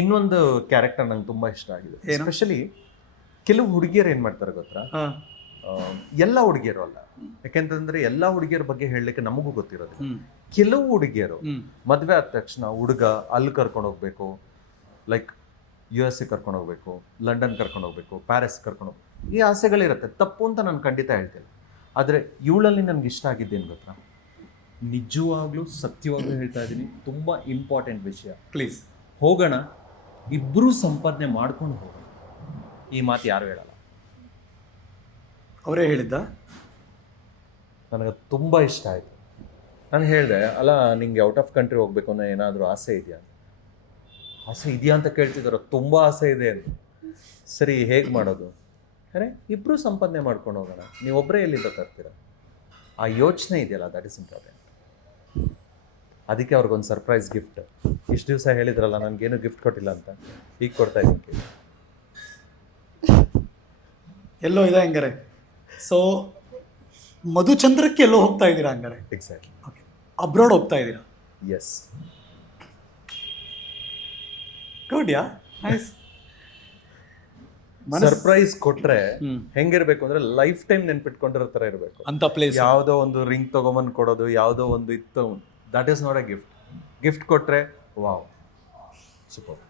ಇನ್ನೊಂದು ಕ್ಯಾರೆಕ್ಟರ್ ನಂಗೆ ತುಂಬಾ ಇಷ್ಟ ಆಗಿದೆ? ಎಸ್ಪೆಷಲಿ ಕೆಲವು ಹುಡುಗಿಯರು ಏನ್ ಮಾಡ್ತಾರೆ ಗೊತ್ತಾ? ಎಲ್ಲ ಹುಡುಗಿಯರು ಅಲ್ಲ. ಯಾಕೆಂತಂದ್ರೆ ಎಲ್ಲ ಹುಡುಗಿಯರ ಬಗ್ಗೆ ಹೇಳಲಿಕ್ಕೆ ನಮಗೂ ಗೊತ್ತಿರೋದಿಲ್ಲ. ಕೆಲವು ಹುಡುಗಿಯರು ಮದ್ವೆ ಮದುವೆ ಆದ ತಕ್ಷಣ ಹುಡುಗ ಅಲ್ಲಿ ಕರ್ಕೊಂಡು ಹೋಗ್ಬೇಕು ಲೈಕ್ ಯು ಎಸ್ ಎ ಕರ್ಕೊಂಡು ಹೋಗ್ಬೇಕು ಲಂಡನ್ ಕರ್ಕೊಂಡು ಹೋಗ್ಬೇಕು ಪ್ಯಾರಿಸ್ ಕರ್ಕೊಂಡು ಹೋಗ್ಬೇಕು. ಈ ಆಸೆಗಳಿರುತ್ತೆ. ತಪ್ಪು ಅಂತ ನಾನು ಖಂಡಿತ ಹೇಳ್ತೀನಿ. ಆದರೆ ಇವಳಲ್ಲಿ ನನಗೆ ಇಷ್ಟ ಆಗಿದ್ದೇನು ಗೊತ್ತಾ? ನಿಜವಾಗ್ಲೂ ಸತ್ಯವಾಗ್ಲೂ ಹೇಳ್ತಾ ಇದ್ದೀನಿ. ತುಂಬ ಇಂಪಾರ್ಟೆಂಟ್ ವಿಷಯ. ಪ್ಲೀಸ್ ಹೋಗೋಣ. ಇಬ್ಬರೂ ಸಂಪಾದನೆ ಮಾಡ್ಕೊಂಡು ಹೋಗಿ ಈ ಮಾತು ಯಾರು ಹೇಳಲ್ಲ. ಅವರೇ ಹೇಳಿದ್ದ? ನನಗೆ ತುಂಬ ಇಷ್ಟ ಆಯಿತು. ನಾನು ಹೇಳಿದೆ ಅಲ್ಲ ನಿಂಗೆ ಔಟ್ ಆಫ್ ಕಂಟ್ರಿ ಹೋಗ್ಬೇಕು ಅನ್ನೋ ಏನಾದರೂ ಆಸೆ ಇದೆಯಾ? ಆಸೆ ಇದೆಯಾ ಅಂತ ಕೇಳ್ತಿದ್ದಾರೆ ತುಂಬ ಆಸೆ ಇದೆ ಅಂತ. ಸರಿ ಹೇಗೆ ಮಾಡೋದು? ಅರೆ ಇಬ್ಬರೂ ಸಂಪಾದನೆ ಮಾಡ್ಕೊಂಡು ಹೋಗೋಣ. ನೀವೊಬ್ಬರೇ ಎಲ್ಲಿಂದ ತರ್ತೀರ? ಆ ಯೋಚನೆ ಇದೆಯಲ್ಲ ದಟ್ ಇಸ್ ಇಂಪಾರ್ಟೆಂಟ್ ಅದಕ್ಕೆ ಅವ್ರಿಗೊಂದು ಸರ್ಪ್ರೈಸ್ ಗಿಫ್ಟ್ ಇಷ್ಟು ದಿವಸ ಹೇಳಿದ್ರಲ್ಲ ನನಗೇನು ಗಿಫ್ಟ್ ಕೊಟ್ಟಿಲ್ಲ ಅಂತ. ಈಗ ಕೊಡ್ತಾ ಇದ್ದೀನಿ ಎಲ್ಲೋ ಇದೆ ಹಂಗಾರೆ. ಸೊ ಮಧುಚಂದ್ರಕ್ಕೆ ಎಲ್ಲೋ ಹೋಗ್ತಾ ಇದ್ದೀರಾ ಹಂಗಾರೆ? ಎಕ್ಸಾಕ್ಟ್ಲಿ ಓಕೆ ಅಬ್ರಾಡ್ ಹೋಗ್ತಾ ಇದ್ದೀರಾ? Yes good yeah nice surprise ಕೊಟ್ರೆ. ಹೆಂಗಿರ್ಬೇಕು ಅಂದ್ರೆ ಲೈಫ್ ಟೈಮ್ ನೆನ್ಪಿಟ್ಕೊಂಡಿರೋ ತರ ಇರಬೇಕು. ಅಂತ ಪ್ಲೇಸ್ ಯಾವುದೋ ಒಂದು ರಿಂಗ್ ತಗೊಂಬಂದ್ ಕೊಡೋದು ಯಾವುದೋ ಒಂದು ಇತ್ತು that is not a gift gift ಕೊಟ್ಟರೆ ವಾವ್ ಸೂಪರ್